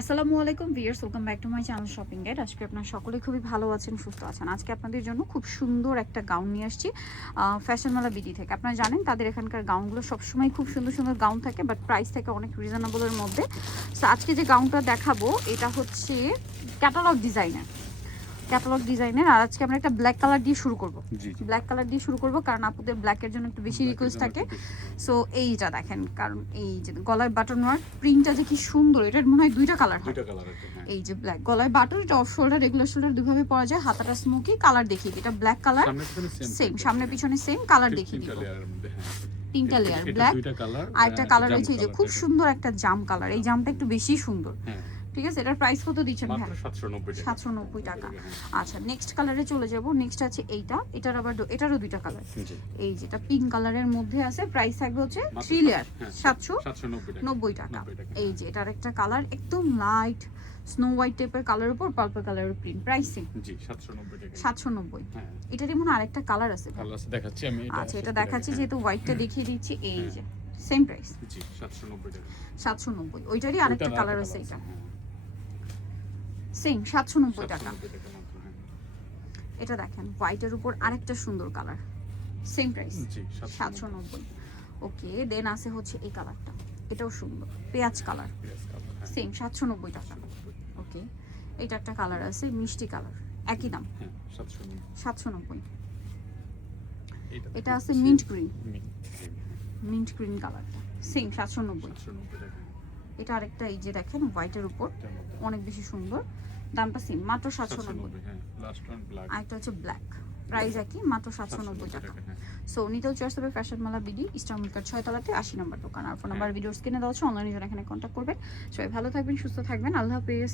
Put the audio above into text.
আসসালামু আলাইকুম viewers, welcome back to my channel shopping guide. আজকে আপনারা সকলেই খুবই ভালো আছেন, সুস্থ আছেন। আজকে আপনাদের জন্য খুব সুন্দর একটা গাউন নিয়ে আসছি ফ্যাশন মালা বিডি থেকে। আপনারা জানেন তাদের এখানকার গাউনগুলো সবসময় খুব সুন্দর সুন্দর গাউন থাকে, বাট প্রাইস থাকে অনেক রিজনেবলের মধ্যে। সো আজকে যে গাউনটা দেখাবো এটা হচ্ছে ক্যাটালগ ডিজাইনের। আর আজকে আমরা একটা ব্ল্যাক কালার দিয়ে শুরু করব। ব্ল্যাক কালার দিয়ে শুরু করব কারণ আপুদের ব্ল্যাকের জন্য একটু বেশি রিকোয়েস্ট থাকে। সো এইটা দেখেন, কারণ এই যে গলায় বাটন ওয়ার্ক প্রিন্টটা যে কি সুন্দর, এটার মনে হয় দুইটা কালার হয়। এই যে ব্ল্যাক গলায় বাটন, এটা অফ শোল্ডার রেগুলার শোল্ডার দুইভাবে পরা যায়। হাতাটা স্মোকি কালার দেখিয়ে দিই, এটা ব্ল্যাক কালার সেম, সামনে পিছনে সেম কালার দেখিয়ে দিব। তিনটা লেয়ার ব্ল্যাক, আর একটা কালার রয়েছে এই যে খুব সুন্দর একটা জাম কালার। এই জামটা একটু বেশি সুন্দর, ঠিক আছে। এটার প্রাইস কত দিচ্ছেন ভাই? 790 টাকা। আচ্ছা, নেক্সট কালারে চলে যাব। নেক্সট আছে এইটা, এটার আবার এটারও দুইটা কালার। এই যেটা পিঙ্ক কালারের মধ্যে আছে, প্রাইস থাকবে হচ্ছে 3 লেয়ার 790 টাকা। এই যে এটার একটা কালার একদম লাইট স্নো হোয়াইট টাইপের কালার উপর পার্পল কালারের প্রিন্ট, প্রাইস সেম 790 টাকা। এটারই মনে আরেকটা কালার আছে, দেখাচ্ছি আমি। আচ্ছা, এটা দেখাচ্ছি যেহেতু হোয়াইটটা দেখিয়ে দিচ্ছি। এই যে সেম প্রাইস 790। ওইটারই আরেকটা কালার আছে, এটা সেম 790 টাকা। এটা দেখেন হোয়াইটের উপর আরেকটা সুন্দর কালার, সেম প্রাইস 790। ওকে, দেন আছে হচ্ছে এই কালারটা, এটাও সুন্দর পেঁয়াজ কালার, সেম 790 টাকা। ওকে, এটা একটা কালার আছে মিষ্টি কালার, একই দাম 790। এটা আছে মিন্ট গ্রিন কালারটা, সেম 790। এটা আরেকটা এই যে দেখেন হোয়াইটের উপর অনেক বেশি সুন্দর, দামটা সেম মাত্র 790। আরেকটা হচ্ছে ব্ল্যাক, প্রাইস একই মাত্র 790 টাকা। সো নিতেও চয়েস হবে ফ্যাশন মালা বিডি, ইস্টার্ন কার্ড 6 তলাতে 80 নম্বর দোকান। আর ফোন নাম্বার ভিডিওর স্ক্রিনে দেওয়া আছে, অনলাইনে যারা এখানে কন্ট্যাক্ট করবেন। সবাই ভালো থাকবেন, সুস্থ থাকবেন, আল্লাহ হাফেজ।